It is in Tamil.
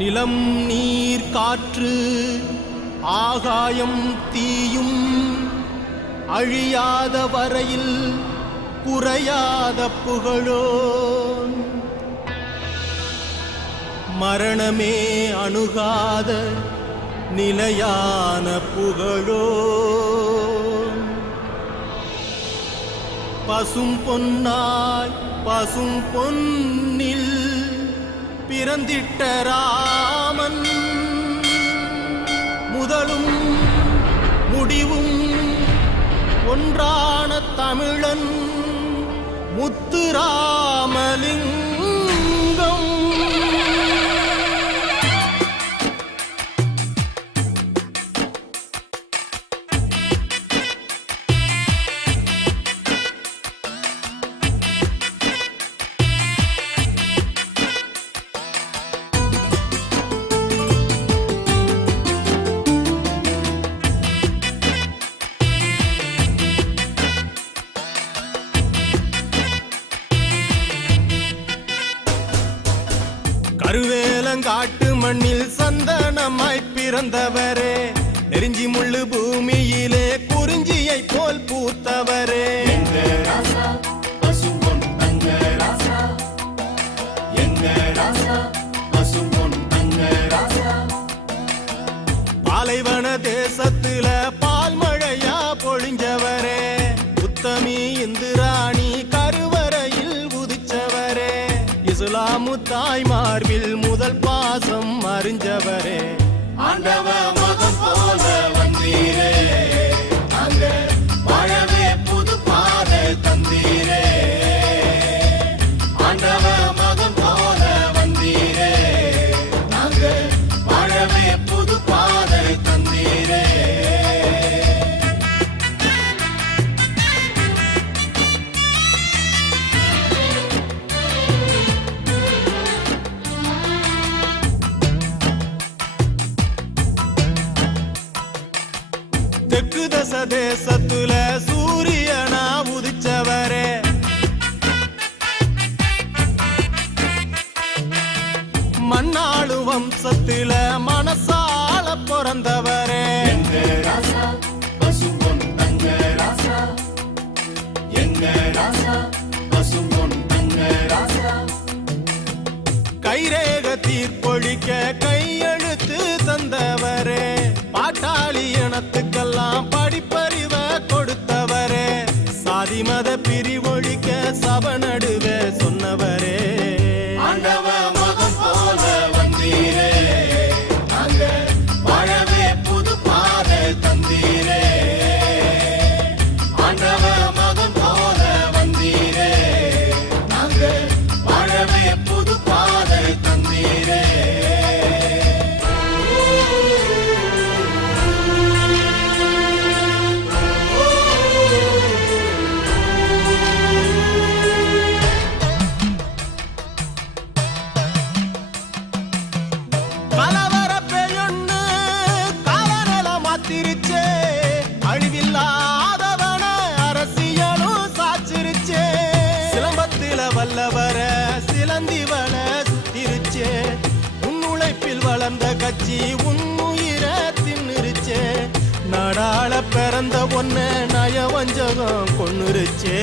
நிலம் நீர் காற்று ஆகாயம் தீயும் அழியாத வரையில் குறையாத புகழோன் மரணமே அணுகாத நிலையான புகழோன் பசும் பொன்னாய் பசும் பொன்னில் பிறந்திட்ட ராமன் முதலும் முடிவும் ஒன்றான தமிழன் முத்துராமலிங்கம். கருவேலங்காட்டு மண்ணில் சந்தனமாய் பிறந்தவரே, நெருஞ்சி முள்ளு பூமியிலே குறிஞ்சியை போல் பூத்தவரே, பாலைவன தேசத்துல பால் மழையா பொழிஞ்சவரே, உத்தமி இந்திராணி கருவறையில் உதிச்சவரே, இஸ்லாமு தாய் மார்பில் முதல் பாசம் அறிஞ்சவரே, ஆண்டவ மகன் போல வந்தீரே, அங்க வாழவே புது பாதை தந்தீரே, ஆண்டவ மகன் போல வந்தீரே, அங்க வாழவே புது பாதை தந்தீரே. தெற்கு தச தேசத்துல சூரியனா உதிச்சவரே, மண்ணாளு வம்சத்துல மனசால பிறந்தவரே, எங்க ராசா பசும்பொன் தங்க ராசா, எங்க ராசா பசும்பொன் தங்க ராசா, கைரேக தீர்ப்பொழிக்க கையெழுத்து தந்தவரே, பாட்டாளி இனத்துக்கெல்லாம் படிப்பறிவ கொடுத்தவரே, சாதி மத பிரிவொழிக்க சப நடுவே சொன்னவரே, ஆண்டவ மகன் போல வந்தீரே, அங்க வாழவே புது பாதை தந்தீரே, ஆண்டவ மகன் போல வந்தீரே, அங்க வாழவே புது பாதை தந்தீரே. கலவர பெயொன்னு காலநில மாத்திருச்சே, அழிவில்லாதவன அரசியலும் சாச்சிருச்சே, சிலம்பத்தில வல்லவர சிலந்திவன சுத்திருச்சே, உன்னுழைப்பில் வளர்ந்த கட்சி உன்னுயிர தின்னுருச்சே, நாடாள பிறந்த ஒன்ன நயவஞ்சகம் கொன்னுருச்சே.